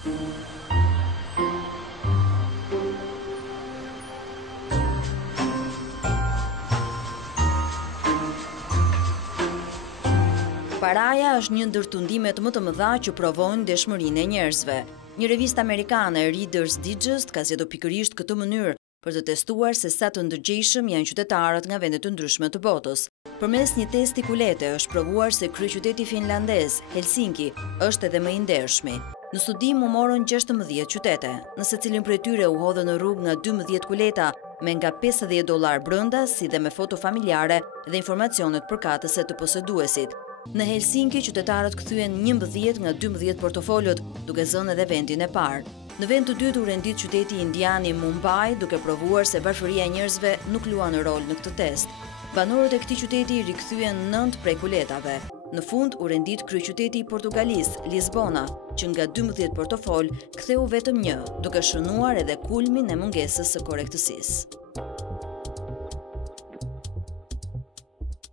Paraja është një ndër tundimet më të mëdha që provojnë dëshmërinë e njerëzve. Një revistë amerikane, Reader's Digest, ka zgjedhur pikërisht këtë mënyrë për të testuar se sa të ndërgjegjshëm janë qytetarët nga vende të ndryshme të botës. Përmes një testi kulete është provuar se kryeqyteti finlandez, Helsinki, është edhe më i ndershmi. Në studim u morën 16 qytete, në secilin prej tyre u hodhën në rrugë nga 12 kuleta me nga $50 brenda, si dhe me foto familjare dhe informacionet përkatëse të poseduesit. Në Helsinki, qytetarët kthyen 11 nga 12 portofolët, duke zënë edhe vendin e parë. Në vend të dytë u rendit qyteti indian i Mumbai, duke provuar se varfëria e njerëzve nuk luan rol në këtë test. Banorët e këtij qyteti rikthyen 9 prej kuletave. Në fund u rendit kryeqyteti i Portugalisë, Lisbona, që nga 12 portofol ktheu vetëm 1, duke shënuar edhe kulmin e mungesës së korrektësisë.